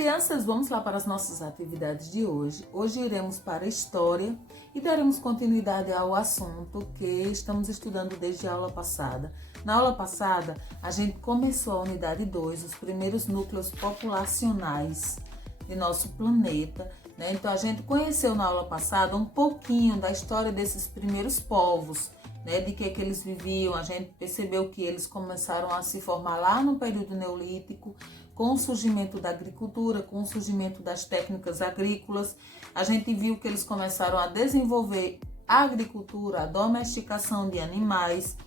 crianças, vamos lá para as nossas atividades de hoje. Hoje iremos para a história e daremos continuidade ao assunto que estamos estudando desde a aula passada. Na aula passada, a gente começou a unidade 2, os primeiros núcleos populacionais de nosso planeta, né? Então, a gente conheceu na aula passada um pouquinho da história desses primeiros povos, né? De que eles viviam. A gente percebeu que eles começaram a se formar lá no período neolítico, com o surgimento da agricultura, com o surgimento das técnicas agrícolas. A gente viu que eles começaram a desenvolver a agricultura, a domesticação de animais.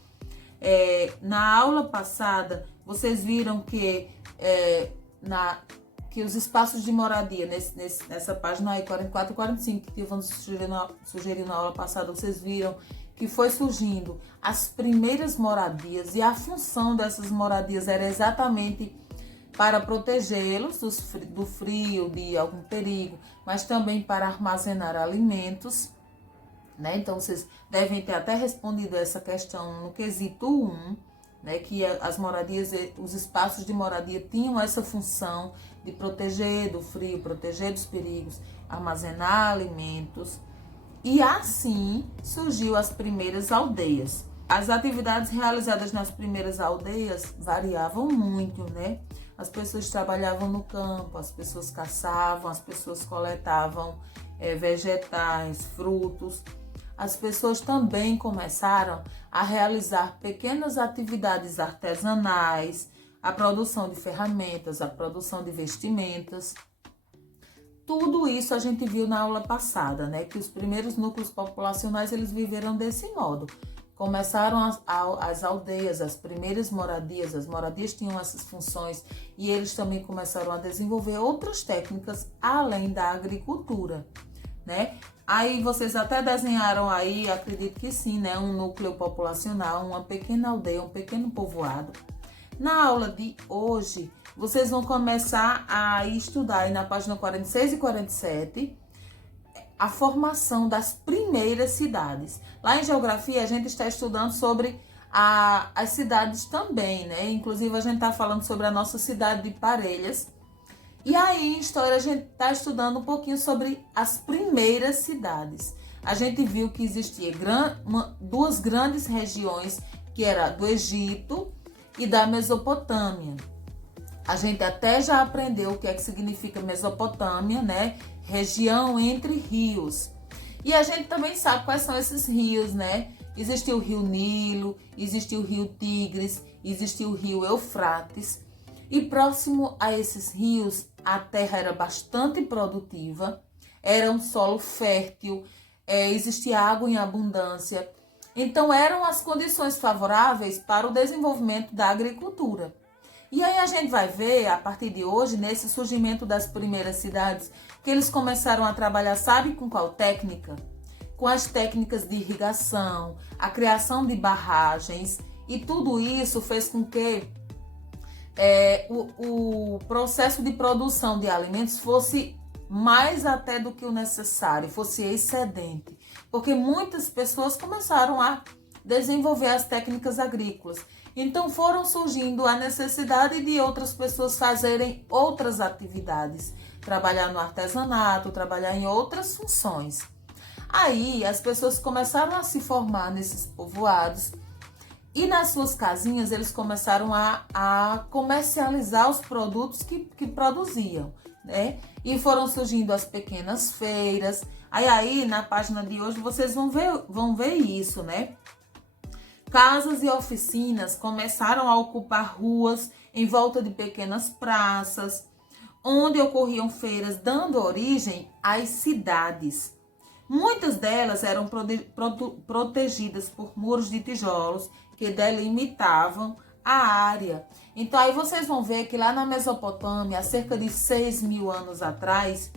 Na aula passada, vocês viram que os espaços de moradia, nessa página aí, 44 e 45, que Tivana sugeriu na aula passada, vocês viram que foi surgindo as primeiras moradias, e a função dessas moradias era exatamente para protegê-los do frio, de algum perigo, mas também para armazenar alimentos, né? Então, vocês devem ter até respondido essa questão no quesito 1, né? Que as moradias, os espaços de moradia tinham essa função de proteger do frio, proteger dos perigos, armazenar alimentos. E assim surgiu as primeiras aldeias. As atividades realizadas nas primeiras aldeias variavam muito, né? As pessoas trabalhavam no campo, as pessoas caçavam, as pessoas coletavam vegetais, frutos. As pessoas também começaram a realizar pequenas atividades artesanais, a produção de ferramentas, a produção de vestimentas. Tudo isso a gente viu na aula passada, né? Que os primeiros núcleos populacionais, eles viveram desse modo. Começaram as aldeias, as primeiras moradias, as moradias tinham essas funções, e eles também começaram a desenvolver outras técnicas além da agricultura, né? Aí vocês até desenharam aí, acredito que sim, né? Um núcleo populacional, uma pequena aldeia, um pequeno povoado. Na aula de hoje, vocês vão começar a estudar aí na página 46 e 47, a formação das primeiras cidades. Lá em geografia, a gente está estudando sobre as cidades também, né? Inclusive, a gente está falando sobre a nossa cidade de Parelhas. E aí, em história, a gente está estudando um pouquinho sobre as primeiras cidades. A gente viu que existia duas grandes regiões, que era do Egito e da Mesopotâmia. A gente até já aprendeu o que é que significa Mesopotâmia, né? Região entre rios. E a gente também sabe quais são esses rios, né? Existiu o rio Nilo, existiu o rio Tigres, existiu o rio Eufrates. E próximo a esses rios, a terra era bastante produtiva, era um solo fértil, existia água em abundância. Então, eram as condições favoráveis para o desenvolvimento da agricultura. E aí a gente vai ver, a partir de hoje, nesse surgimento das primeiras cidades, que eles começaram a trabalhar, sabe com qual técnica? Com as técnicas de irrigação, a criação de barragens, e tudo isso fez com que o processo de produção de alimentos fosse mais até do que o necessário, fosse excedente, porque muitas pessoas começaram a desenvolver as técnicas agrícolas. Então foram surgindo a necessidade de outras pessoas fazerem outras atividades, trabalhar no artesanato, trabalhar em outras funções. Aí as pessoas começaram a se formar nesses povoados, e nas suas casinhas eles começaram a comercializar os produtos que produziam, né? E foram surgindo as pequenas feiras. Aí na página de hoje vocês vão ver isso, né? Casas e oficinas começaram a ocupar ruas em volta de pequenas praças, onde ocorriam feiras, dando origem às cidades. Muitas delas eram protegidas por muros de tijolos que delimitavam a área. Então, aí vocês vão ver que lá na Mesopotâmia, há cerca de 6.000 anos atrás,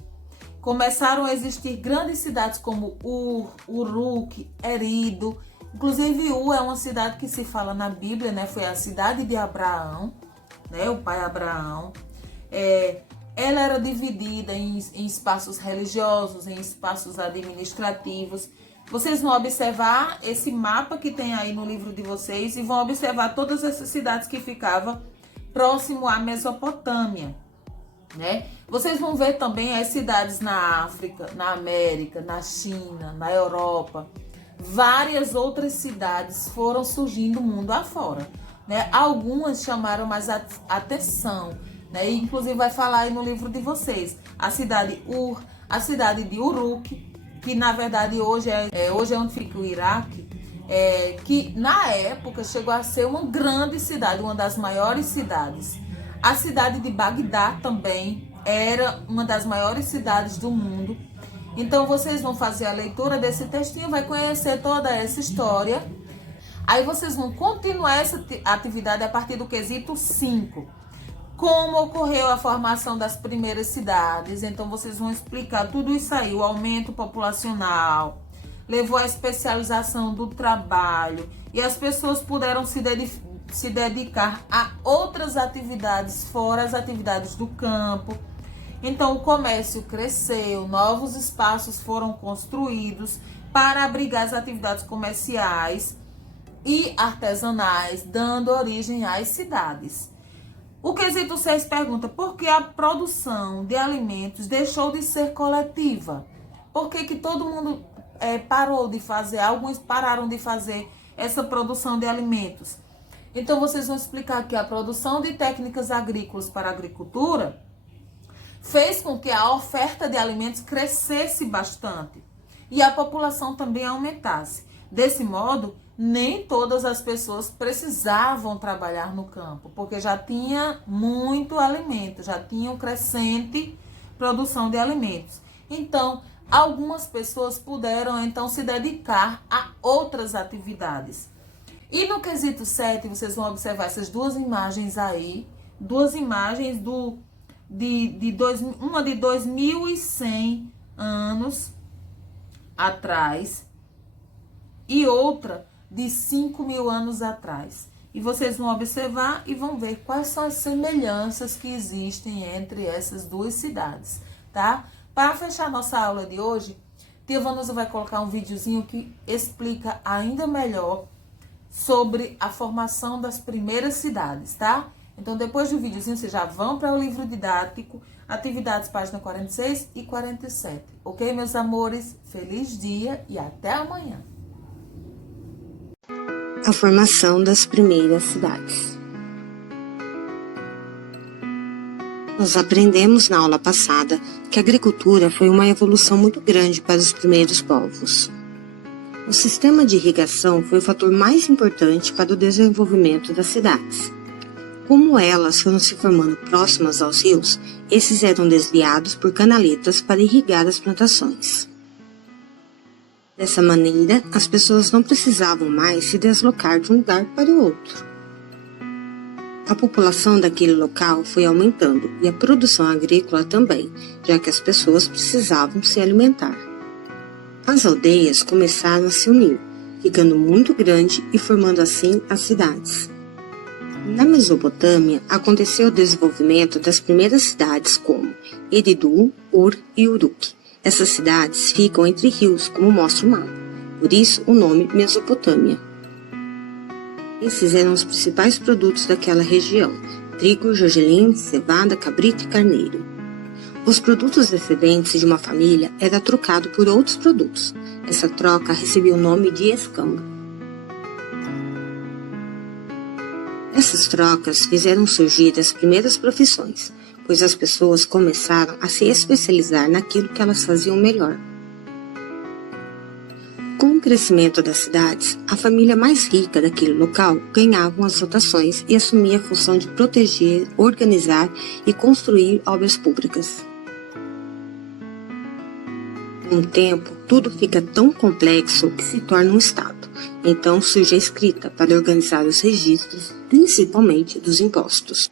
começaram a existir grandes cidades como Ur, Uruk, Erido. Inclusive, Ur é uma cidade que se fala na Bíblia, né? Foi a cidade de Abraão, né? O pai Abraão. Ela era dividida em espaços religiosos, em espaços administrativos. Vocês vão observar esse mapa que tem aí no livro de vocês e vão observar todas essas cidades que ficavam próximo à Mesopotâmia. né? Vocês vão ver também as cidades na África, na América, na China, na Europa. Várias outras cidades foram surgindo mundo afora, né? Algumas chamaram mais atenção, né? E, inclusive vai falar aí no livro de vocês. A cidade Ur, a cidade de Uruk, que na verdade hoje é onde fica o Iraque, que na época chegou a ser uma grande cidade, uma das maiores cidades. A cidade de Bagdá também era uma das maiores cidades do mundo. Então vocês vão fazer a leitura desse textinho, vai conhecer toda essa história. Aí vocês vão continuar essa atividade a partir do quesito 5. Como ocorreu a formação das primeiras cidades. Então vocês vão explicar tudo isso aí, o aumento populacional, levou à especialização do trabalho e as pessoas puderam se dedicar a outras atividades fora as atividades do campo. Então o comércio cresceu, novos espaços foram construídos para abrigar as atividades comerciais e artesanais, dando origem às cidades. O quesito 6 pergunta: por que a produção de alimentos deixou de ser coletiva? Por que todo mundo parou de fazer, alguns pararam de fazer essa produção de alimentos? Então vocês vão explicar que a produção de técnicas agrícolas para a agricultura fez com que a oferta de alimentos crescesse bastante e a população também aumentasse. Desse modo, nem todas as pessoas precisavam trabalhar no campo, porque já tinha muito alimento, já tinha crescente produção de alimentos. Então, algumas pessoas puderam então se dedicar a outras atividades. E no quesito 7, vocês vão observar essas duas imagens aí, duas imagens uma de 2100 anos atrás e outra de 5.000 anos atrás. E vocês vão observar e vão ver quais são as semelhanças que existem entre essas duas cidades, tá? Para fechar nossa aula de hoje, Tia Vanusa vai colocar um videozinho que explica ainda melhor sobre a formação das primeiras cidades, tá? Então, depois do videozinho, vocês já vão para o livro didático, atividades, página 46 e 47. Ok, meus amores? Feliz dia e até amanhã. A formação das primeiras cidades. Nós aprendemos na aula passada que a agricultura foi uma evolução muito grande para os primeiros povos. O sistema de irrigação foi o fator mais importante para o desenvolvimento das cidades. Como elas foram se formando próximas aos rios, esses eram desviados por canaletas para irrigar as plantações. Dessa maneira, as pessoas não precisavam mais se deslocar de um lugar para o outro. A população daquele local foi aumentando e a produção agrícola também, já que as pessoas precisavam se alimentar. As aldeias começaram a se unir, ficando muito grande e formando assim as cidades. Na Mesopotâmia, aconteceu o desenvolvimento das primeiras cidades como Eridu, Ur e Uruk. Essas cidades ficam entre rios, como mostra o mapa, por isso o nome Mesopotâmia. Esses eram os principais produtos daquela região: trigo, gergelim, cevada, cabrito e carneiro. Os produtos excedentes de uma família eram trocados por outros produtos. Essa troca recebia o nome de escambo. Essas trocas fizeram surgir as primeiras profissões, pois as pessoas começaram a se especializar naquilo que elas faziam melhor. Com o crescimento das cidades, a família mais rica daquele local ganhava as votações e assumia a função de proteger, organizar e construir obras públicas. Com o tempo, tudo fica tão complexo que se torna um estado. Então surge a escrita para organizar os registros, principalmente dos impostos.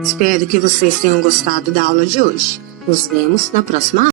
Espero que vocês tenham gostado da aula de hoje. Nos vemos na próxima aula.